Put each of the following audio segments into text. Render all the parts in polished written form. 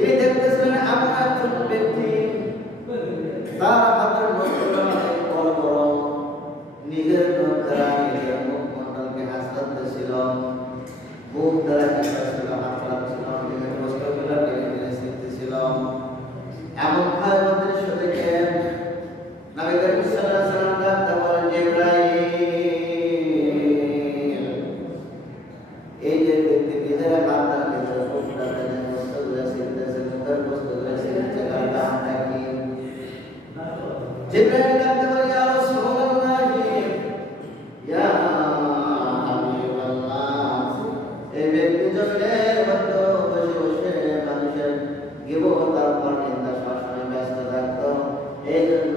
তিনি দেখতেছিলেন এমন একজন ব্যক্তি, তার হাতের মধ্যে বড় বড় নিজের মুখ দ্বারা নিজের মুখমণ্ডলকে হাসতেছিল, মুখ দ্বারা হাসতেছিল, হাত চালাচ্ছিল, নিজের বস্ত্রগুলো টেনে টেনে ছিঁড়তেছিল। এমন ভয়াবহ দৃশ্য দেখে নবী করিম সাল্লাল্লাহু আলাইহি ওয়াসাল্লাম ডাকতে বলেন, জিবরাইল, এই যে ব্যক্তি নিজের হাত দ্বারা নিজের মুখটা টেনে বস্ত্রগুলো ছিঁড়তেছে, মুখের বস্ত্রগুলো ছিঁড়তেছে, তার নামটা কি? জিবরাইল ডাকতে বলে, ইয়া রাসূলুল্লাহ, ইয়া হাবিবাল্লাহ, এই ব্যক্তি জমিনের মধ্যে বসে বসে মানুষের গীবত আর নিন্দা সবসময় ব্যস্ত থাকতো, এই জন্য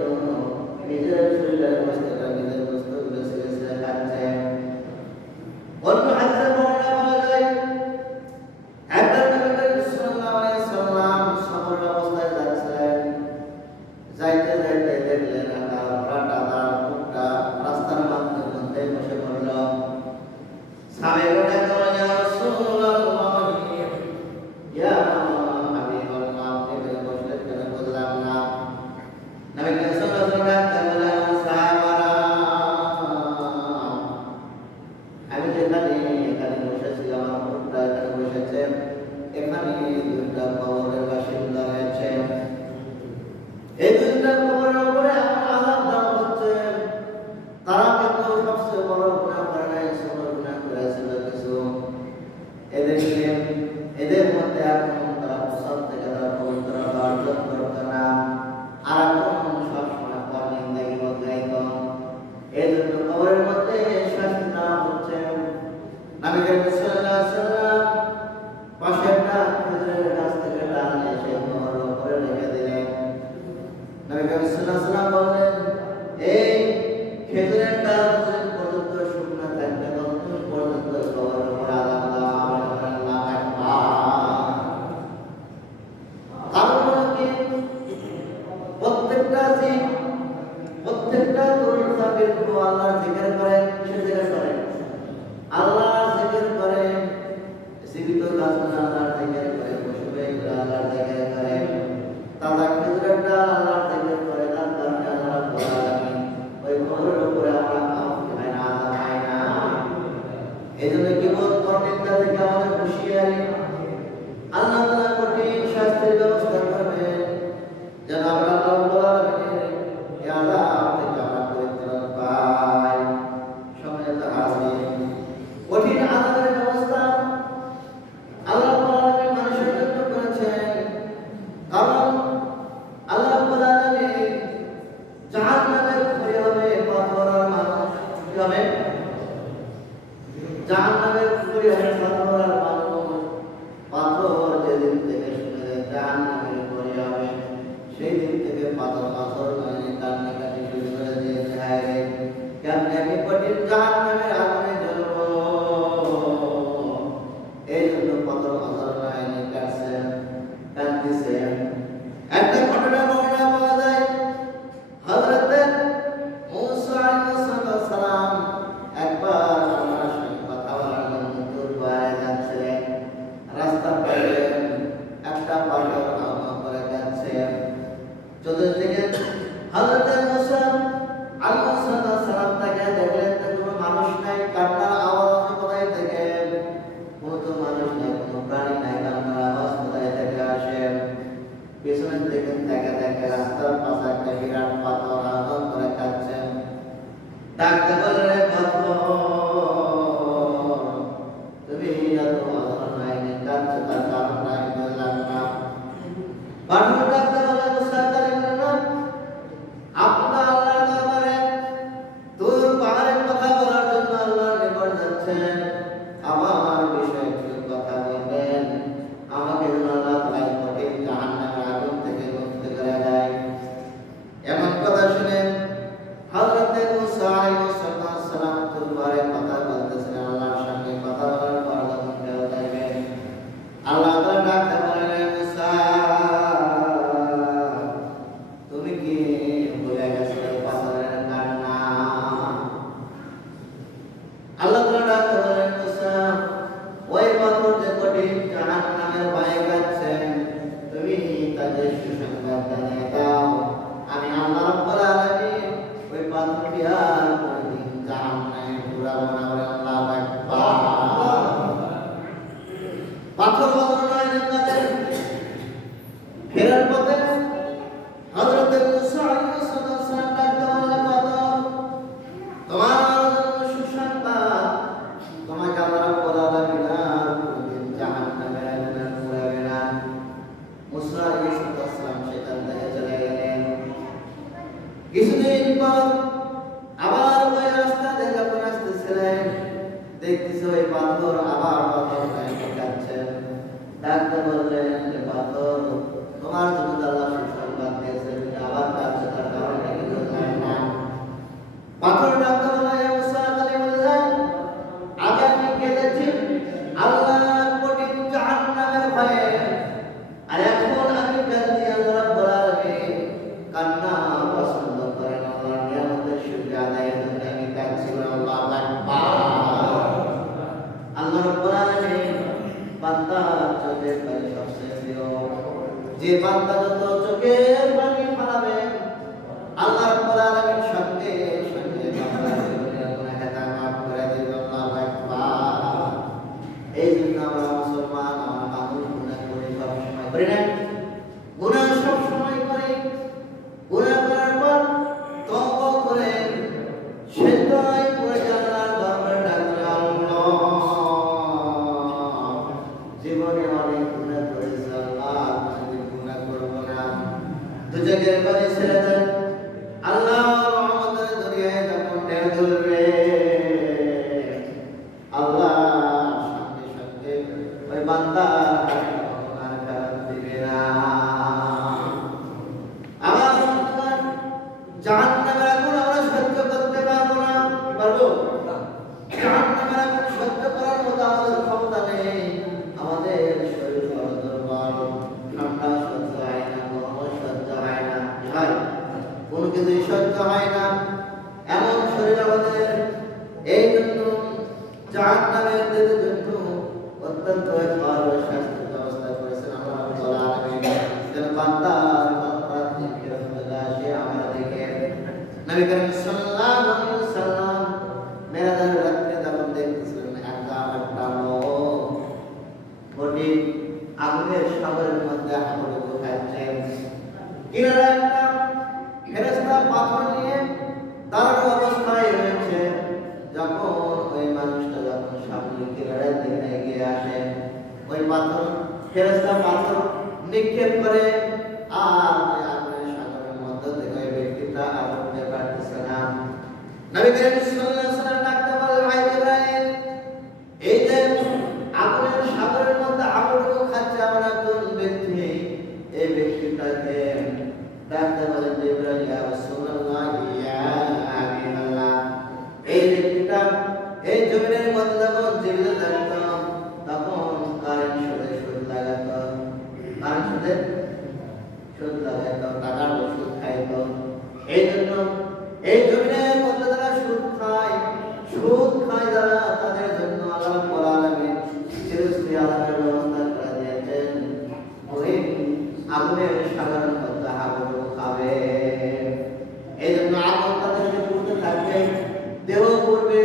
নিজের শরীরের বস্ত্রটা নিজের বস্ত্রগুলো ছিঁড়ে ছিঁড়ে খাচ্ছে। অন্য হাদিসে বর্ণনা পাওয়া যায়, একবার নবী করিম সাল্লাল্লাহু আলাইহি ওয়াসাল্লাম সফর অবস্থায় যাচ্ছিলেন, যাইতে যাইতে দেখলেন তার মুখটা রাস্তার মধ্যে বসে পড়ল। সাহাবীরা বললেন, ইয়া রাসূলুল্লাহ, ইয়া হাবিবাল্লাহ, আপনি বসলেন কেন? বললাম না। নবী করিম সাল্লাল্লাহু আলাইহি ওয়াসাল্লাম বললেন, সাহাবারা, আমি যেখানে এখানে বসেছিলাম, আমার মুখটা এখানে বসেছে, এখানে দুইটা কবরের বাসিন্দা রয়েছে, এই দুইটা কবরের উপরে আমার আযাব দেওয়া হচ্ছে। তারা কিন্তু সবচেয়ে বড় গুনাহ করে নাই, ছোট গুনাহ করেছিল কিছু। এদেরকে এদের মধ্যে এখন তারা প্রসাদ থেকে তারা পবিত্রতা অর্জন করতো না, আর এখন সবসময় পরনিন্দাকে বদলাইত। এই জন্য কবরের মধ্যে শাস্তি দেওয়া হচ্ছে। নবী করিম সাল্লাল্লাহু আলাইহি ওয়াসাল্লাম পাশে একটা খেজুরের গাছ থেকে ডাল নিয়ে এসে কবরের উপরে রেখে দিলেন। নবী করিম সাল্লাল্লাহু আলাইহি ওয়াসাল্লাম বললেন, এই খেজুরের ডাল যতদিন পর্যন্ত শুকনো থাকবে ততদিন পর্যন্ত কবরের উপরে আযাব দেওয়া হবে না। কারণ হলো কি, প্রত্যেকটা জীব, প্রত্যেকটা তরুণ সাবির আল্লাহর জিকির করে, সে জিকির করে, আল্লাহর জিকির করে, জীবিত গাছগুলো আল্লাহর জিকির করে, পশু প্রাণীগুলো আল্লাহর জিকির করে, তাজা খেজুরের ডাল আল্লাহর জিকির করে, তার কারণে আল্লাহ বলেন, ওই কবরের উপরে আমরা খাই না, আযাব পাই না। এই জন্য গীবত পরনিন্দা থেকে আমাদের হুঁশিয়ারি। আল্লাহ তাআলা কঠিন শাস্তির ব্যবস্থা করবেন, যেন আমরা আল্লাহ রাব্বুল আলামিনের এই আযাব থেকে আমরা পরিত্রাণ পাই। সম্মানিত হাজিরিন, কঠিন আযাবের ব্যবস্থা আল্লাহ রাব্বুল আলামিন মানুষের জন্য করেছেন, কারণ আল্লাহ রাব্বুল আলামিন জাহান্নামের খড়ি হবে পাথর আর মানুষ। কি হবে? জাহান্নামের খড়ি হবে পাথর আর মানুষ। পাথর যেদিন থেকে শুনে যায় জাহান্নামের খড়ি হবে, সেই দিন থেকে পাথর পাথর নয় কান্নাকাটি শুরু করে দিয়েছে, হায় রে কেমনে আমি কঠিন জাহান্নামের আগুনে জ্বলবো। এই জন্য পাথর পাথর নয় কাটছে, কাঁদতেছে। একটা ঘটনা বর্ণনা পাওয়া যায়, হযরত মূসা আলাইহিস সালাম একবার আল্লাহর সঙ্গে কথা বলার জন্য দূর পায়ে যাচ্ছিলেন, রাস্তার পাশে একটা পাথর আমা করে যাচ্ছে। চতুর্দিকে হযরত মূসা আলাইহিস সালাম তাকে দেখলেন, কোনো মানুষ নাই, কান্নার আওয়াজ কোথায় থেকে? কোনো তো মানুষ নাই, কোনো প্রাণী নাই, কান্নার আওয়াজ কোথায় থেকে আসে? পেছনের দিকে দেখে দেখে রাস্তার পাশে একটা বিরাট পাথর আঘাত করে কাটছে। ডাকতে বলে, রে পাথর, তুমি এত পাথর নাই কাটছো, তার কারণটা আমি বললাম না। পাথর ডাকতে বলে, মুসা কালিমুল্লাহ, আপনার আল্লাহর দরবারে দূর পাহাড়ের কথা বলার জন্য আল্লাহর নিকট যাচ্ছেন, আমার বিষয়ে একটু কথা বলবেন, আমাকে যেন আল্লাহ তাআলা কঠিন জাহান্নামের আগুন থেকে মুক্ত করে দেয়। এমন কথা শুনে হযরত মূসা আলাইহিস সালাম দরবারে কথা বলতেছিলেন, আল্লাহর সঙ্গে কথা বলার পর যখন কেউ যাইবেন, আল্লাহ তাআলা ডাকতে বলেন, মূসা, তুমি কি ভুলে গেছো পাথরের কান্না? আল্লাহ তাআলা ডাকতে বলেন, মূসা, ওই পাথর যে কঠিন জাহান্নামের ভয়ে কাঁদছে, তুমি তাদের সুসংবাদ জানিয়ে দাও আমি আল্লাহ রাব্বুল আলামিন ওই পাথরটি আর কোনদিন জাহান্নামে ঘুরাবো না বলে আল্লাহু আকবার। পাথর বদলায় তাদের ফেরার পথে হযরত মুসা আলাইহিস সালাম ডাকতে বললেন পাথর তোমার সুসংবাদ তোমাকে আল্লাহ রাব্বুল আলামিন আর কোনদিন জাহান্নামে ঘুরাবে না। মুসা আলাইহিস সালাম সেখান থেকে চলে গেলেন। কিছুদিন পর আবার ওই রাস্তা দিয়ে যখন আসতেছিলেন দেখতেছে ওই পাথর আবার পাথর কাটছে। ডাকতে বললেন যে পাথর তোমার জন্য আল্লাহ সুসংবাদ দিয়েছেন আবার কাটছে তার কারণে কি জানেন না। পাথর ডাকতে বললেন হে মুসা কালিমুল্লাহ আগে আমি কেঁদেছি আল্লাহর কঠিন জাহান্নামের ভয়ে আর এখন আমি কাঁদছি আল্লাহ রাব্বুল আলামিন কান্না পছন্দ করেন আল্লাহর নিয়ামতের শুকরিয়া আদায়ের জন্য আমি কাঁদছি আল্লাহু আকবার। আল্লাহ রাব্বুল আলামিন বান্দার চোখের পানি সবচেয়ে প্রিয়। যে বান্দা যত চোখের পানি ফেলাবে আল্লাহ রাব্বুল আলামিন সঙ্গে সঙ্গে বান্দার জীবনের গুনাহ খাতা মাফ করে দিবেন আল্লাহু আকবার। এই জন্য আমরা মুসলমান আমরা মানুষ গুনাহ করি সবসময় করি না গুনাহ সবসময় করি। গুনাহ করার পর তওবা করে সেজদায় পড়ে আল্লাহর দরবারে ডাকলে আল্লাহ জীবনে অনেক গুনাহ করেছি আল্লাহ আমি গুনাহ করব না। দুজকের পানি ছেড়ে দেন আল্লাহর রহমতের দরিয়ায় যখন ঢেউ তুলবে আল্লাহ সঙ্গে সঙ্গে ওই বান্দার গুনাহ খারাপ দিবে না। আমার বন্ধুগণ জাহান্নামের আগুন আমরা সহ্য করতে পারবো না। পারবো? জাহান্নামের আগুন সহ্য করার মতো আমাদের ক্ষমতা নেই। আমাদের শরীর বড় দুর্বল, ঠান্ডা সহ্য হয় না, গরম সহ্য হয় না, কি হয়? কোনো কিছুই সহ্য হয় না এমন শরীর আমাদের। এই জন্য জাহান্নামের জন্য অত্যন্ত ভালো স্বাস্থ্য ব্যবস্থা করেছেন আল্লাহ রাব্বুল আলামিন যেন বান্দার মাগফিরাত ফিরত আসে আমরা দেখে। নবী করিম সাল্লাল্লাহু আলাইহি ওয়াসাল্লাম মেরাজের রাতে যখন দেখতেছিলেন একটা লোক কঠিন আগুনের সাগরের মধ্যে হাবুডুবু খাচ্ছে। কিনারে একটা ফেরেশতা পাথর নিয়ে দাঁড়ানো অবস্থায় রয়েছে। যখন ওই মানুষটা যখন সামনে কিনারের দিকে এগিয়ে আসে ওই পাথর ফেরেশতা পাথর নিক্ষেপ করে আর ওই আগুনের সাগরের মধ্য থেকে ওই ব্যক্তিটা আর উঠতে পারতেছে না। নবী করিম সাল্লাল্লাহু আলাইহি ওয়াসাল্লাম ডাকতে বললেন ভাই ইব্রাহিম এই যে আগুনের সাগরের মধ্যে হাবুডুবু খাচ্ছে এমন একজন ব্যক্তি এই ব্যক্তিটাকে ডাকতে বলেন যে ইব্রাহিম ইয়া রাসূলুল্লাহ ইয়া হাবিবাল্লাহ এই ব্যক্তিটা এই জমিনের মধ্যে যখন জীবিত থাকত তখন কারেন্ট সুদ লাগাতো, কারেন্ট সুদ লাগাতো, টাকার ওষুধ খাইতো। এই জন্য এই জমিনের মধ্যে যারা সুদ খায় যারা তাদের জন্য আল্লাহ রাব্বুল আলামিন চিরস্থায়ী আযাবের ব্যবস্থা করে দিয়েছেন। ওই আগুনের সাগরের মধ্যে হাবুডুবু খাবে। এই জন্য আগুন তাদেরকে পুড়তে থাকবে, দেহ পুড়বে,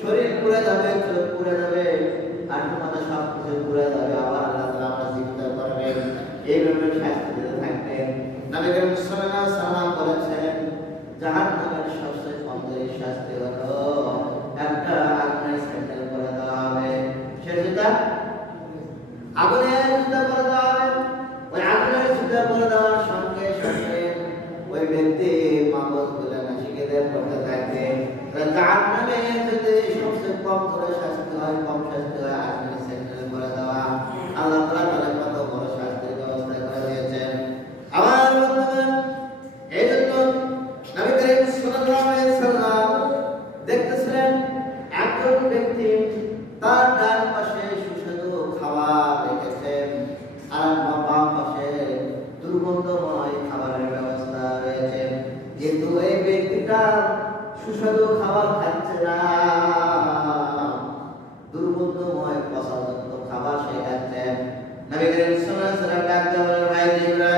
শরীর পুড়ে যাবে, চোখ পুড়ে যাবে, হাঁটু মাথা সব কিছু পুড়ে যাবে। আবার আল্লাহ তাআলা আমরা জীবিত করবেন, এইভাবে শাস্তি দিতে থাকবেন। নবী করিম সাল্লাল্লাহু আলাইহি ওয়াসাল্লাম বলেছেন জাহান্নামের সবচেয়ে কমজোরি শাস্তি হলো একটা আগুনের স্যান্ডেল করে দেওয়া হবে। সে জুতা আগুনের জুতা করে দেওয়া হবে। ওই আগুনের জুতা করে দেওয়ার সঙ্গে সঙ্গে ওই ব্যক্তি মাগজগুলো নাসিকাতে পড়তে থাকবে। জাহান্নামে যদি সবচেয়ে কম করে শাস্তি হয়, কম শাস্তি হয় আগুনের স্যান্ডেল করে দেওয়া। আল্লাহ তাআলা তাদের কত বড় শাস্তির ব্যবস্থা করে দিয়েছেন। আমার বন্ধুগণ এই জন্য নবী করিম সাল্লাল্লাহু আলাইহি ওয়াসাল্লাম দেখতেছিলেন একজন ব্যক্তি তার ডান পাশে সুস্বাদু খাবার রেখেছেন আর বাম পাশে দুর্গন্ধময় খাবারের ব্যবস্থা রয়েছে। কিন্তু এই ব্যক্তিটা সুস্বাদু খাবার খাচ্ছে না, দুর্গন্ধময় পচাযুক্ত খাবার সে খাচ্ছে। নবী করিম সাল্লাল্লাহু আলাইহি ওয়াসাল্লাম ডাকতে বলেন ভাই ইব্রাহিম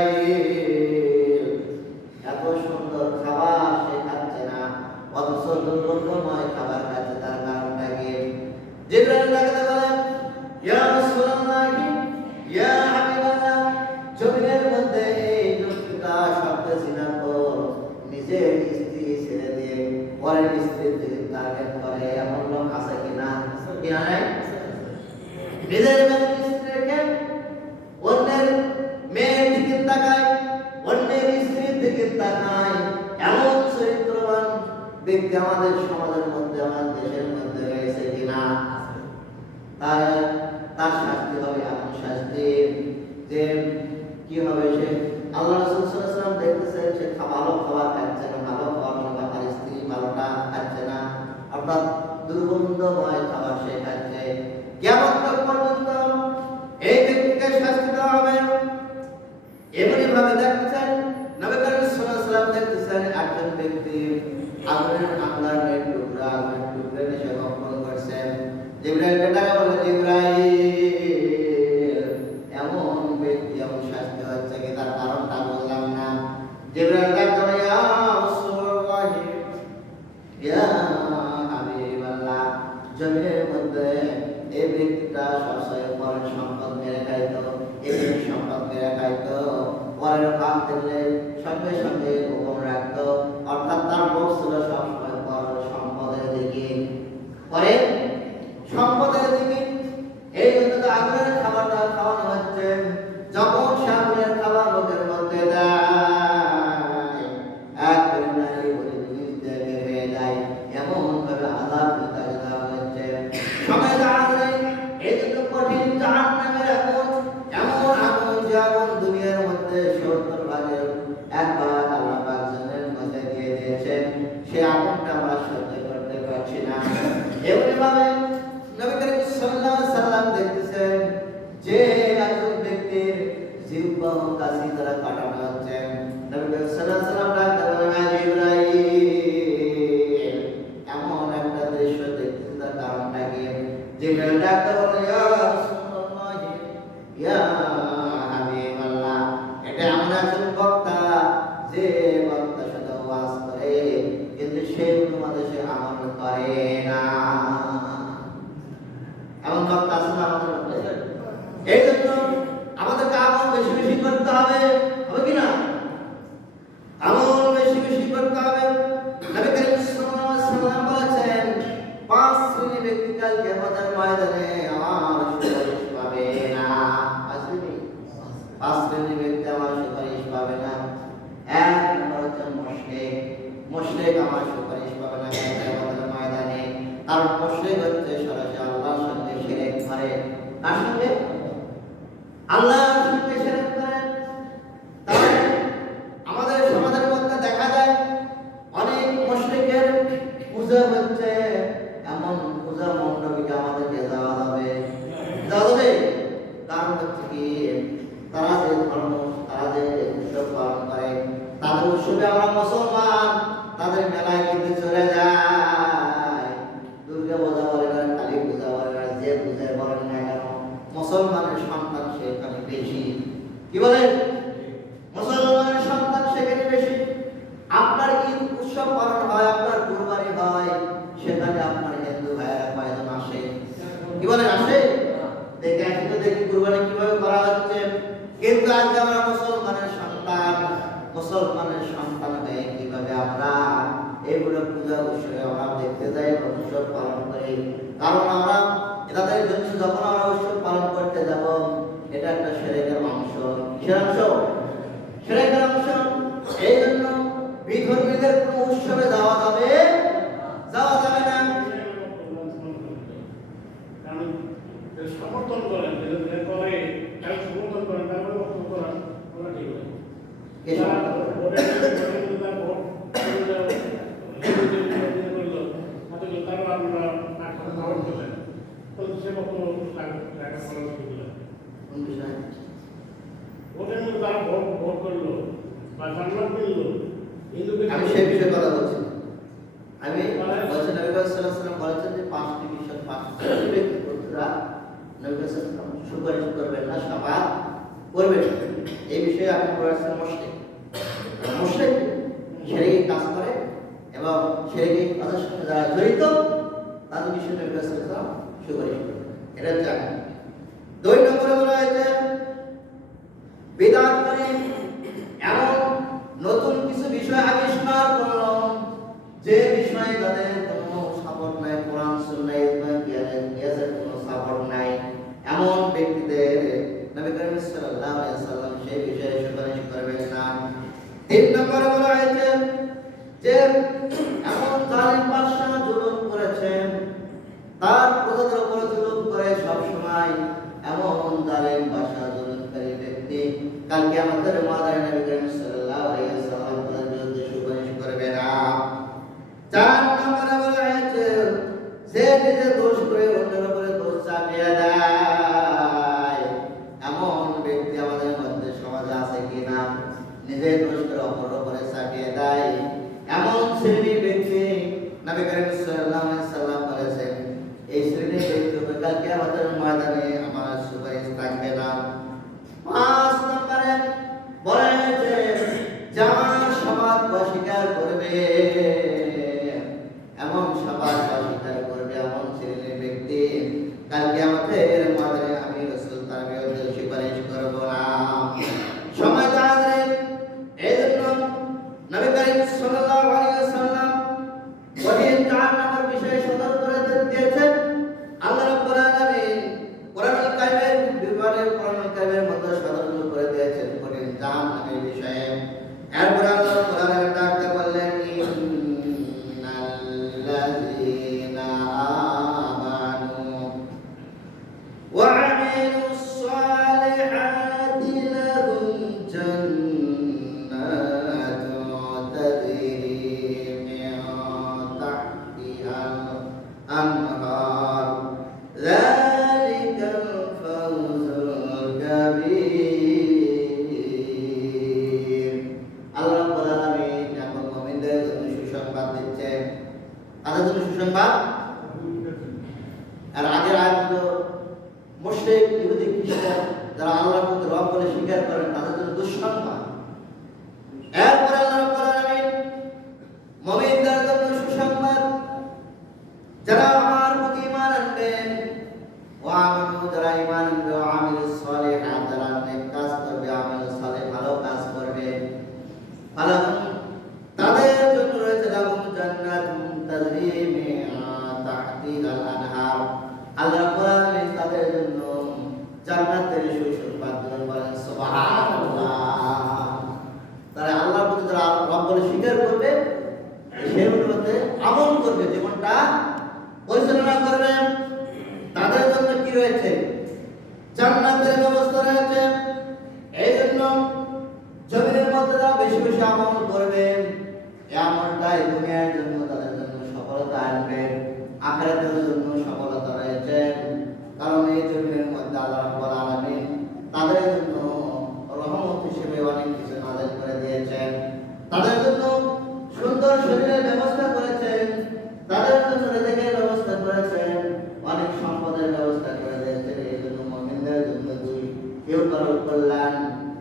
নিজের স্ত্রীকে অন্যের মেয়ের দিকে তাকায়, অন্যের স্ত্রীর দিকে তাকায়, এমন চরিত্রবান ব্যক্তি আমাদের সমাজের মধ্যে, আমাদের দেশের মধ্যে রয়েছে কিনা? তার শাস্তি হবে এমন শাস্তি যে কি হবে, সে আল্লাহ রাসূল সাল্লাল্লাহু আলাইহি ওয়াসাল্লাম দেখতেছেন সে ভালো খাবার খাচ্ছে না, ভালো খাবার মানে তার স্ত্রী ভালোটা খাচ্ছে না, অর্থাৎ দুর্গন্ধময় খাবার সে খাচ্ছে। কিয়ামত পর্যন্ত এই ব্যক্তিকে শাস্তি দেওয়া হবে। এমনি ভাবে দেখছেন নবী করিম সাল্লাল্লাহু আলাইহি ওয়াসাল্লাম দেখতেছেন একজন ব্যক্তি আগুনের আগুনের টুকরা এসে অর্পণ করছেন। জিবরাইলকে ডাকা বলে, জিবরাইল এমন ব্যক্তি এমন শাস্তি হচ্ছে কি, তার কারণটা বললাম না। জিবরাইল ডাকা বলে, ইয়া রাসূলুল্লাহ, ইয়া হাবিবাল্লাহ, জমিনের মধ্যে এই ব্যক্তিটা সবসময় পরের সম্পদ মেরে খাইতো, এই সম্পদ মেরে খাইতো, পরের হাত দিলে সঙ্গে সঙ্গে গোপন রাখতো, অর্থাৎ তার মুখ ছিল সবসময় পরের সম্পদের দিকে, পরের সম্পদের দিকে। এই জন্য তো আগুনের খাবারটা খাওয়ানো হচ্ছে। যখন সে আগুনের খাবার লোকের মধ্যে দেয়, এক পরিমাণে বলে জিনিস দিয়ে বের হয়ে যায়, এমন ভাবে আযাব দিতে দেওয়া হচ্ছে। সময় দাঁড়ায় এই জন্য কঠিন জাহান্নামের আগুন, এমন আগুন যে আগুন দুনিয়ার মধ্যে ৭০ ভাগের ১ ভাগ আল্লাহ পাক জমিনের মধ্যে দিয়ে দিয়েছেন। সে আগুনটা আমরা সহ্য করতে পারছি না। এমনিভাবে নবী করিম সাল্লাল্লাহু আলাইহি ওয়াসাল্লাম দেখতেছেন যে একজন ব্যক্তির জিহ্বা ও কাশি দ্বারা কাটানো হচ্ছে। নবী করিম সাল্লাল্লাহু আলাইহি ওয়াসাল্লাম ডাকতে বলেন, জিবরাইল এমন একটা দৃশ্য দেখতেছি, তার কারণটা কি? জিবরাইল ডাকতে বলেন, ইয়া রাসূলুল্লাহ, ইয়া হাবিবাল্লাহ, এটা এমন একজন বক্তা যে বক্তা শুধু ওয়াজ করে কিন্তু সে তোমাদের সে আমল করে না। এমন বক্তা আছে না আমাদের মধ্যে? এই জন্য আমাদেরকে আমল বেশি বেশি করতে হবে, হবে কি না? আমল বেশি বেশি করতে হবে। নবী করিম সাল্লাল্লাহু আলাইহি ওয়াসাল্লাম বলেছেন, ৫ শ্রেণীর ব্যক্তি কাল কিয়ামতের ময়দানে আমার সুপারিশ পাবে না। ৫ শ্রেণীর ব্যক্তি আমার সুপারিশ পাবে না। ১ নম্বর হচ্ছে মুশরিক। মুশরিক আমার সুপারিশ পাবে না কিয়ামতের ময়দানে। কারণ মুশরিক হচ্ছে সরাসরি আল্লাহর সঙ্গে শিরক করে। কার সঙ্গে? আল্লাহর সঙ্গে শিরক করে। তাই আমাদের সমাজের মধ্যে দেখা যায় অনেক মুশরিকের পূজা হচ্ছে, এমন পূজা মণ্ডপে আমাদেরকে যাওয়া যাবে। কারণ হচ্ছে কি, তারা যে ধর্ম, তারা যে উৎসব পালন করে, তাদের উৎসবে আমরা মুসলমান, তাদের মেলায় কিন্তু চলে যায়। দুর্গা পূজা বলে না, কালী পূজা বলে না, যে পূজা বলেন না কেন, মুসলমানের সন্তান সেখানে বেশি। কি বলেন? মুসলমানের সন্তান সেখানে বেশি। আপনার ঈদ উৎসব পালন হয়, আপনার কুরবানি হয়, সেখানে আপনার হিন্দু ভাইয়েরা কয়জন আসে? কি বলেন, আসে? দেখে আসি তো, দেখি কুরবানি কিভাবে করা হচ্ছে। কিন্তু আজকে আমরা মুসলমানের সন্তান হয়ে কিভাবে আমরা এইগুলো পূজা উৎসবে আমরা দেখতে যাই, উৎসব পালন করি। কারণ আমরা এদের জন্য যখন আমরা উৎসব পালন করতে যাব, এটা একটা শিরকের অংশ। কিসের অংশ? শিরকের অংশ। এই জন্য বিধর্মীদের কোনো উৎসবে যাওয়া যাবে না। সমর্থন করেন, সমর্থন করেন, তারপরে বক্তব্য করেন, ওরা ঠিক হবে। আমি সেই বিষয়ে কথা বলছি। আমি বলছি নবী সাল্লাল্লাহু আলাইহি ওয়াসাল্লাম বলেছেন যে ৫টি বিষয়, ৫টি ব্যক্তি পুত্ররা নবী সাল্লাল্লাহু আলাইহি ওয়াসাল্লাম সুপারিশ করবেন না, শাফাআত করবেন। এই বিষয়ে আপনি বলেছেন মুশরিক শিরকি কাজ করে এবং শিরকি কাজের সাথে যারা জড়িত, তাদের বিষয়ে নবী সাল্লাল্লাহু আলাইহি ওয়াসাল্লাম সুপারিশ করবেন। এটা হচ্ছে ২ নম্বরে বলা হয়েছে বিদআত করে এমন নতুন কিছু বিষয় আবিষ্কার করলো যে বিষয়ে তাদের কোনো সাপোর্ট নাই, কোরআন সুন্নাহ ইজমা কিয়াসের কোনো সাপোর্ট নাই, এমন যে নবী করিম সাল্লাল্লাহু আলাইহি ওয়াসাল্লাম সেই বিষয়ে সুপারিশ করবেন না। 3 নম্বরে বলা হয়েছে যে এমন জালিম বাদশা জুলুম করেছেন, তার প্রজাদের উপর জুলুম করে সব সময়, এমন জালিম বাদশা জুলুমকারী ব্যক্তি কালকে আমাদের ময়দানে নবী করিম সাল্লাল্লাহু আলাইহি ওয়াসাল্লাম তার বিরুদ্ধে সুপারিশ করবে না। 4 নম্বরে বলা হয়েছে যে নিজে দোষ করে অন্যের উপরে দোষ চাপিয়ে দেয়, এমন ব্যক্তি আমাদের মধ্যে সমাজে আছে কিনা? নিজে দোষ করে অপরের উপরে চাপিয়ে দেয়, এমন শ্রেণীর ব্যক্তি নবী করিম সাল্লাল্লাহু আলাইহি ওয়াসাল্লাম বলেছেন এই শ্রেণীর ব্যক্তি কালকে আমাদের ময়দানে আমার সুপারিশ থাকবে না। 5 নম্বরে বলা হয়েছে যার সমাজ অস্বীকার করবে, এমন সমাজ অস্বীকার করবে এমন শ্রেণীর ব্যক্তি কালকে আমাদের ময়দানে আমি রাসূল তার বিরুদ্ধে সুপারিশ করব না। সময় তাদের এইজন্য নবী করিম সাল্লাল্লাহু আলাইহি ওয়াসাল্লাম কঠিন জাহান্নামের বিষয়ে সতর্ক করে দিয়েছেন। আল্লাহ রাব্বুল আলামিন কোরআনুল কারীমের বিবরণে কোরআনুল কারীমের মধ্যে সতর্ক করে দিয়েছেন কঠিন জাহান্নামের বিষয়ে। এরপর আল্লাহ কোরআনের ডাকতে বললেন ইন্নাল্লাযীনা আমানু ওয়া আমিলুস সালিহাতি লাহুম জান্নাতুন তাজরি মিন তাহতিহাল আনহার যালিকাল ফাওজুল কাবীর। আল্লাহ রাব্বুল আলামিন এখন মুমিনদের জন্য সুসংবাদ দিচ্ছেন। তাদের জন্য সুসংবাদ। আর আগের আয়াতগুলো মুশরিক ইহুদি খ্রিস্টান যারা আল্লাহর প্রতি রব বলে স্বীকার করেন তাদের জন্য দুঃসংবাদ। এরপর আল্লাহ রাব্বুল আলামিন মুমিনদের জন্য সুসংবাদ, যারা আমার প্রতি ঈমান আনবেন, ওয়া আমানু যারা ঈমান আনবে, ওয়া আমিলুস সালিহাত যারা নেক কাজ করবে, আমালুস সালিহ ভালো কাজ করবে, ফালাহুম তাদের জন্য রয়েছে লাহুম জান্নাতুন তাজরি মিন তাহতিহাল আনহার। আল্লাহ রাব্বুল আলামিন তাদের জন্য জান্নাতের সুসংবাদ দিলেন, বলেন সুবহানাল্লাহ। তারা আল্লাহর প্রতি যারা রব বলে স্বীকার করবে, সেই অনুযায়ী আমল করবে, জীবনটা পরিচালনা করবে, তাদের জন্য কি রয়েছে? জান্নাতের ব্যবস্থা রয়েছে। এই জন্য জমিনের মধ্যে যারা বেশি বেশি আমল করবে, এই আমলটাই দুনিয়ার জন্য তাদের জন্য সফলতা আনবে, আখিরাতের জন্য সফলতা রয়েছে। কারণ এই জমিনের মধ্যে আল্লাহ রাব্বুল আলামিন তাদের জন্য রহমত হিসেবে অনেক কিছু নাযিল করে দিয়েছেন, তাদের জন্য সুন্দর শরীরের ব্যবস্থা করেছেন, তাদের জন্য রিজিকের ব্যবস্থা করেছেন, অনেক সম্পদের ব্যবস্থা করে দিয়েছেন। এই জন্য মুমিনদের জন্য দুই ইহকালীন কল্যাণ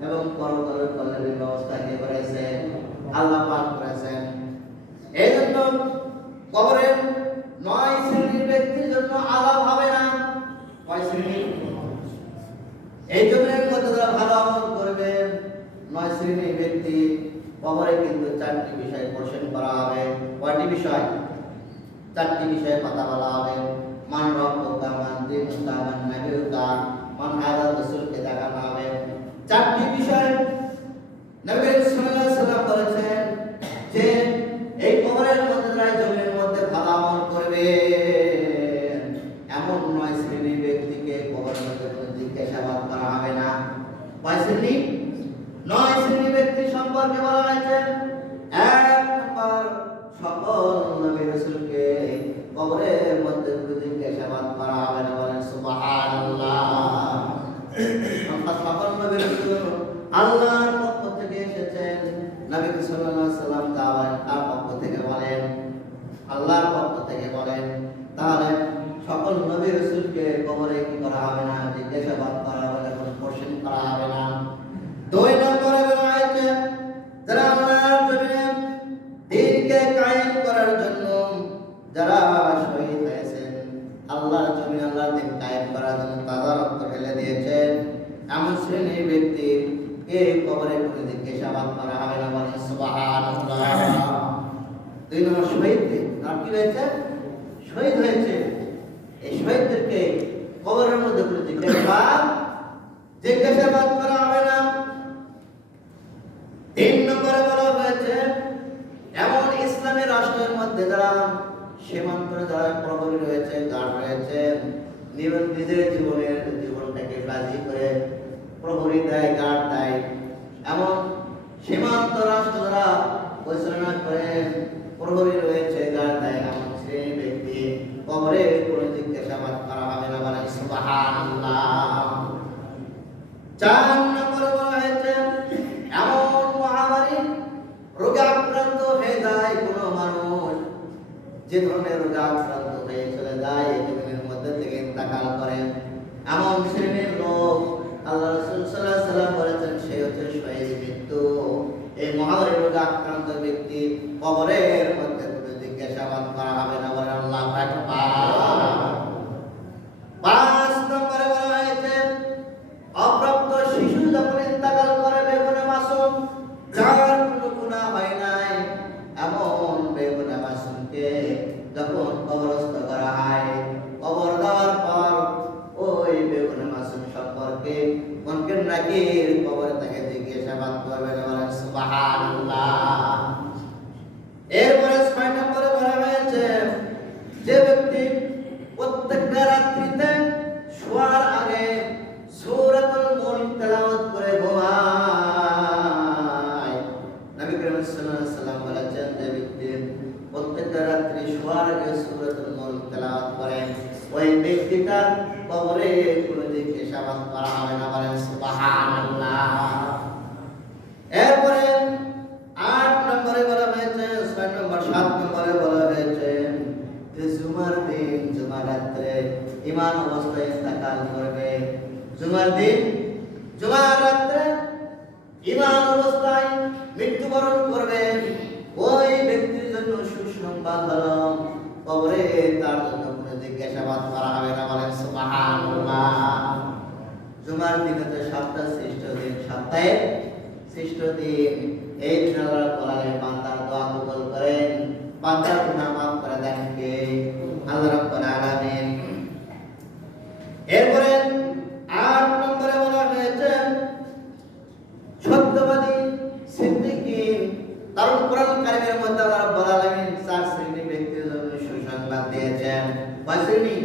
এবং পরকালীন কল্যাণের ব্যবস্থা কে করেছেন? আল্লাহ পাক করেছেন। এই জন্য কবরের 9 শ্রেণীর ব্যক্তির জন্য আযাব হবে না। কয় শ্রেণী? এই জমিনের মধ্যে যারা ভালো আমল করবে 9 শ্রেণীর ব্যক্তি কবরে কিন্তু 4টি বিষয় কোশ্চেন করা হবে। কয়টি বিষয়? 4টি বিষয়ে কথা বলা হবে। মান রব্বুকা, মান দীনুকা, মান নাবিয়ুকা, মান হাযা রাসূলকে দেখানো হবে। 4টি বিষয় নবী সাল্লাল্লাহু আলাইহি ওয়াসাল্লাম বলেছেন যে এই কবরের মধ্যে যারা জমিনের মধ্যে ভালো আমল করবে এমন 9 শ্রেণীর ব্যক্তিকে কবরের মধ্যে কোনো জিজ্ঞাসাবাদ করা হবে না। কয় শ্রেণী? 9 শ্রেণীর ব্যক্তি সম্পর্কে বলা হয়েছে। 1 নম্বর, সকল নবী রাসূলকে কবরের মধ্যে কোনো জিজ্ঞাসাবাদ করা হবে না, বলেন সুবহানাল্লাহ। আমরা সকল নবী রাসূল আল্লাহর পক্ষ থেকে এসেছেন। নবী সাল্লাল্লাহু আলাইহি ওয়াসাল্লাম তার পক্ষ থেকে বলেন, আল্লাহর পক্ষ থেকে বলেন, তাহলে সকল নবী রাসূলকে কবরে কি করা হবে না? জিজ্ঞাসাবাদ করা হবে না, কোনো কোশ্চেন করা হবে না। 2 নম্বরে বলা হয়েছে যারা আল্লাহর জমিনে দ্বীনকে কায়েম করার জন্য যারা শহীদ হয়েছেন, আল্লাহর জমিনে আল্লাহর দ্বীন কায়েম করার জন্য তারা রক্ত ঢেলে দিয়েছেন, এমন শ্রেণীর ব্যক্তি কে কবরে কোনো জিজ্ঞাসাবাদ করা হবে না, বলেন সুবহানাল্লাহ। 2 নম্বর শহীদদের নাম কি হয়েছে? শহীদ হয়েছে। এই শহীদদেরকে কবরের মধ্যে কোনো জিজ্ঞাসাবাদ জিজ্ঞাসাবাদ করা হবে না। 3 নম্বরে বলা হয়েছে এমন ইসলামী রাষ্ট্রের মধ্যে যারা সীমান্তে যারা প্রহরী রয়েছে, গার্ড রয়েছে, নিজের জীবনটাকে বাজি করে প্রহরী দেয়, গার্ড দেয়, এমন সীমান্ত রাষ্ট্র যারা পরিচালনা করে প্রহরী রয়েছে, গার্ড দেয়, এমন সেই ব্যক্তি কবরে কোনো জিজ্ঞাসাবাদ করা হবে না। বলেন সুবহানাল্লাহ। 4 নম্বরে বলা হয়েছে এমন মহামারী রোগে আক্রান্ত হয়ে যায় কোনো মানুষ, যে ধরনের রোগে আক্রান্ত হয়ে চলে যায়, এই জীবনের মধ্যে থেকে ইন্তেকাল করে, এমন শ্রেণীর লোক আল্লাহ রাসূল সাল্লাল্লাহু আলাইহি ওয়াসাল্লাম বলেছেন সে হচ্ছে শহীদ মৃত্যু। এই মহামারী রোগে আক্রান্ত ব্যক্তি কবরের মধ্যে কোনো জিজ্ঞাসাবাদ করা হবে না। বলেন আল্লাহু আকবার। 5 নম্বরে বলা হয়েছে অপ্রাপ্ত শিশু যখন ইন্তেকাল করে বেগুনে মাসুম, যার কোনো গুনাহ হয় নাই, এমন বেগুনে মাসুমকে যখন কবরস্থ করা হয়, কবর দেওয়ার পর ওই বেগুনে মাসুম সম্পর্কে মুনকার নাকির কবরে তাকে জিজ্ঞাসাবাদ করবে। বলেন সুবহানাল্লাহ। এরপরে 6 নম্বরে বলা হয়েছে যে ব্যক্তি প্রত্যেকটা রাত্রিতে শোয়ার আগে সূরাতুল মুলক তেলাওয়াত করে ঘুমায়, নবী করিম সাল্লাল্লাহু আলাইহি ওয়াসাল্লাম বলেছেন যে ব্যক্তি প্রত্যেকটা রাত্রি শোয়ার আগে সূরাতুল মুলক তেলাওয়াত করে ওই ব্যক্তিটার কবরে কোনো জিজ্ঞাসাবাদ করা হবে না। বলেন সুবহানাল্লাহ। এরপরে 8 নম্বরে বলা হয়েছে 6 নম্বর 7 নম্বরে বলা হয়েছে যে জুমার দিন, জুমার রাত্রে ঈমান অবস্থায় ইন্তেকাল করবে। জুমার দিন, জুমার রাত্রে ঈমান অবস্থায় মৃত্যুবরণ করবে, ওই ব্যক্তির জন্য সুসংবাদ হলো কবরে তার জন্য কোনো জিজ্ঞাসাবাদ করা হবে না। বলেন সুবহানাল্লাহ। জুমার দিন হচ্ছে সপ্তাহের শ্রেষ্ঠ দিন, সপ্তাহের শ্রেষ্ঠ দিন। এই দিন আল্লাহ কোরআনে বান্দার দোয়া কবুল করেন, বান্দার গুনাহ মাফ করে দেন কে? আল্লাহ রাব্বুল আলামিন। এরপরে 8 নম্বরে বলা হয়েছে সত্যবাদী সিদ্দিকীন। কারণ কোরআন কারীমের মধ্যে আল্লাহ রাব্বুল আলামিন 4 শ্রেণীর ব্যক্তির জন্য সুসংবাদ দিয়েছেন। কয় শ্রেণী?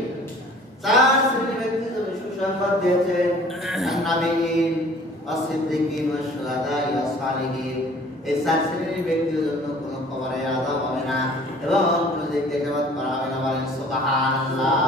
4 শ্রেণীর ব্যক্তির জন্য সুসংবাদ দিয়েছেন। আন-নাবিয়্যিন, আস-সিদ্দিকীন, ওয়াস-শুহাদা, ওয়াস-সালিহিন। এই 4 শ্রেণীর ব্যক্তির জন্য কোনো কবরে আযাব হবে না এবং কোনো জিজ্ঞাসাবাদ করা হবে না। বলেন সুবহানাল্লাহ।